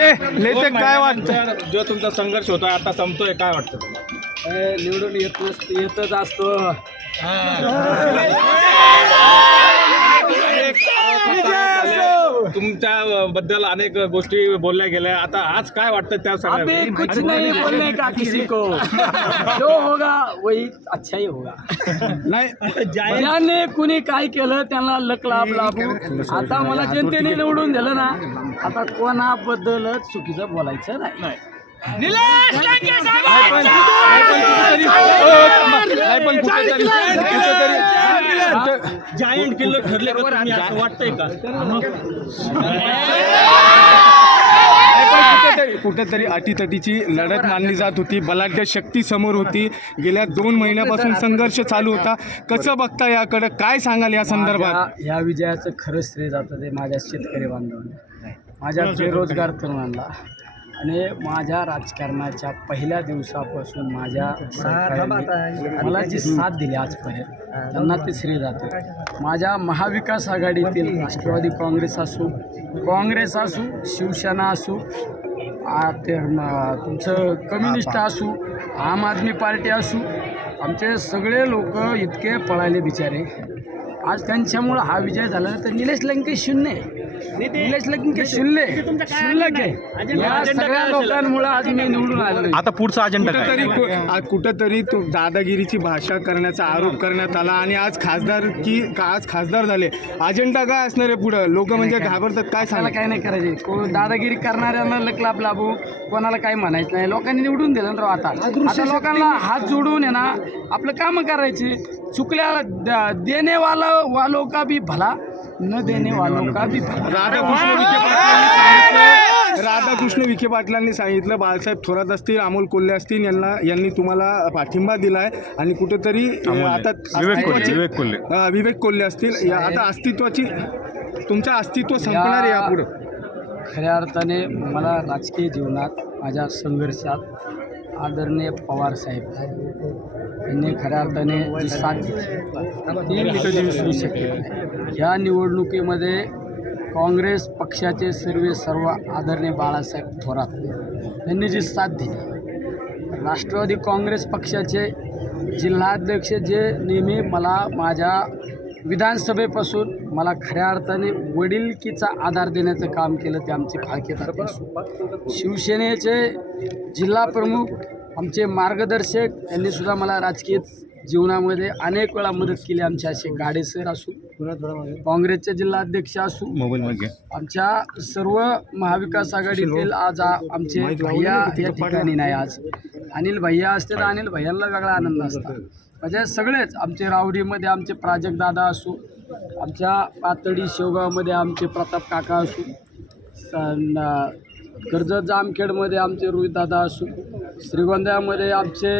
नेते नेते काय वाटतं? जो तुमचा संघर्ष होता आता संपतोय काय वाटतं तुम्हाला? निवडून येत येतच असतो. बद्दल अनेक गोष्टी बोलल्या गेल्या. आता आज काय वाटतं त्या अभी सगळ्या कुछ नहीं बोलने का किसी को? जो होगा वही अच्छा ही होगा. नाही ज्याने कुणी काय केलं त्यांना लक लाभ लाभू. आता मला जनतेने निवडून दिलं ना आता कोणाबद्दलच चुकीचं बोलायचं नाही. पण कुठेतरी कुठेतरी कुठे- जायंट किल्ले ठरले का तुम्ही असं वाटतंय का? कुठेतरी कुठेतरी अटीतटीची लढत मानली जात होती. बलाढ्य शक्ती समोर होती. गेल्या दोन महिन्यापासून संघर्ष चालू होता. कसं बघता याकडे? काय सांगाल या संदर्भात? या विजयाचं खरं श्रेय जातं ते माझ्या शेतकरी बांधवांना. माझ्या बेरोजगार तरुणांना. आणि माझ्या राजकारणाच्या पहिल्या दिवसापासून माझ्या मला जी साथ दिली आजपर्यंत त्यांना ते श्रेय जातं. माझ्या महाविकास आघाडीतील राष्ट्रवादी काँग्रेस असू काँग्रेस असू शिवसेना असू ते तुमचं कम्युनिस्ट असू आम आदमी पार्टी असू आमचे सगळे लोक इतके पळाले बिचारे. आज त्यांच्यामुळं हा विजय झाला तर निलेश लंके शून्य आहे. निलेश. शुल्लक आहे? या सगळ्या लोकांमुळे आज मी निवडून. आता पुढचा अजेंडा काय? कुठेतरी कु- आ- कुठेतरी तो दादागिरीची भाषा करण्याचा आरोप करण्यात आला आणि आज खासदार की का- आज खासदार झाले. अजेंडा काय असणार आहे पुढं? लोक म्हणजे घाबरतात काय त्याला सांगा काय नाही करायचे. कोण दादागिरी करणाऱ्यांना लकलाप लाभू कोणाला काही म्हणायचं नाही. लोकांनी निवडून दिलं ना राव आता. आता लोकांना हात जोडून आहे ना आपलं कामं करायची. चुकल्या द- वाला का भी भला. न देणे वालों का भी राधाकृष्ण विखे पाटलांनी सांगितलं राधाकृष्ण विखे पाटलांनी सांगितलं बाळासाहेब थोरात असतील अमोल कोल्हे असतील यांना यांनी तुम्हाला पाठिंबा दिलाय आणि कुठेतरी आता विवेक कोल्हे अस्तित्वाची- विवेक कोल्हे. अ, विवेक कोल्हे असतील. या- आता अस्तित्वाची तुमचं अस्तित्व संपणार आहे यापुढं. खऱ्या अर्थाने मला राजकीय जीवनात माझ्या संघर्षात आदरणीय पवार साहेब यांनी खऱ्या अर्थाने जी साथ दिली ती विसरू शकेल नाही. ह्या निवडणुकीमध्ये काँग्रेस पक्षाचे सर्व सर्व आदरणीय बाळासाहेब थोरात यांनी जी साथ दिली राष्ट्रवादी काँग्रेस पक्षाचे जिल्हाध्यक्ष जे नेहमी मला माझ्या विधानसभेपासून मला खऱ्या अर्थाने वडिलकीचा आधार देण्याचं काम केलं ते आमचे असो. शिवसेनेचे जिल्हा प्रमुख आमचे मार्गदर्शक यांनी सुद्धा मला राजकीय जीवनामध्ये अनेक वेळा मदत केली आमचे असे गाडे सर असू काँग्रेसचे जिल्हाध्यक्ष असू. मोबाईल मध्ये. आमच्या सर्व महाविकास आघाडीतील आज आमचे भैया या ठिकाणी नाही आज. अनिल भैया असते तर अनिल भैयांना वेगळा आनंद असता. म्हणजे सगळेच आमचे रावडीमध्ये आमचे प्राजक्त दादा असू आमच्या पातळी शेवगावमध्ये आमचे प्रताप काका असू कर्जत जामखेडमध्ये आमचे रोहितदादा असू श्रीगोंद्यामध्ये आमचे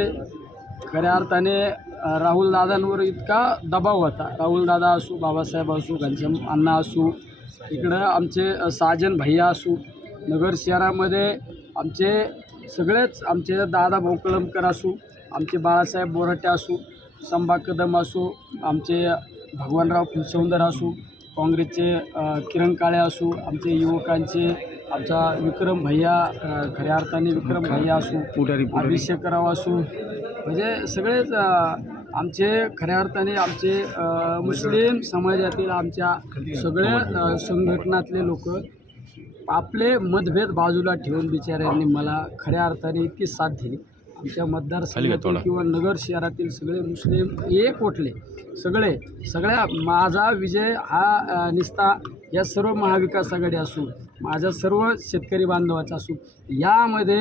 खऱ्या अर्थाने राहुल दादांवर इतका दबाव होता. राहुल दादा असू बाबासाहेब असू घनश्याम अण्णा असू इकडं आमचे साजन भैया असू नगर शहरामध्ये आमचे सगळेच आमचे दादा भोकळमकर असू आमचे बाळासाहेब बोरटे असू संभा कदम असू आमचे भगवानराव फुलसौंदर असू काँग्रेसचे किरण काळे असू आमचे युवकांचे आमचा विक्रम भैया खऱ्या अर्थाने विक्रम भैया असू पुढारी अभिषेकराव असू म्हणजे सगळेच आमचे खऱ्या अर्थाने आमचे मुस्लिम समाजातील आमच्या सगळ्या संघटनातले लोक आपले मतभेद बाजूला ठेवून बिचाऱ्यांनी मला खऱ्या अर्थाने इतकी साथ दिली. आमच्या मतदारसंघातील किंवा नगर शहरातील सगळे मुस्लिम एक उठले सगळे सगळ्या माझा विजय हा निस्ता या सर्व महाविकास आघाडी असू माझ्या सर्व शेतकरी बांधवाचा असू यामध्ये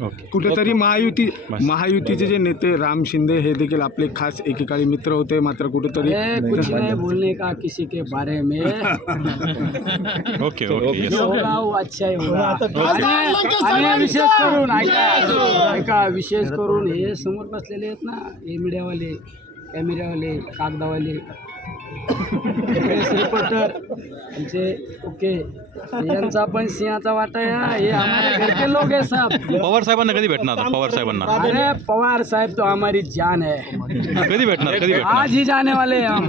कुठेतरी महायुती महायुतीचे जे नेते राम शिंदे हे देखील आपले खास एकेकाळी मित्र होते मात्र कुठेतरी अरे कुछ नहीं बोलने का किसी के बारे में? ओके ओके येस जो होगा वो अच्छा ही होगा। आणि आणि विशेष करून ऐका ऐका विशेष करून हे समोर बसलेले आहेत ना हे मीडियावाले कॅमेरावाले कागदावाले प्रेस रिपोर्टर आमचे ओके यांचा पण सिंहाचा वाटा आहे हे. हमारे घर के लोग है सब पवार साहेबांना कधी भेटणार? आता पवार साहेबांना. अरे पवार साहब तो हमारी जान है कधी भेटणार? कधी भेटणार? आज ही जाने वाले हैं हम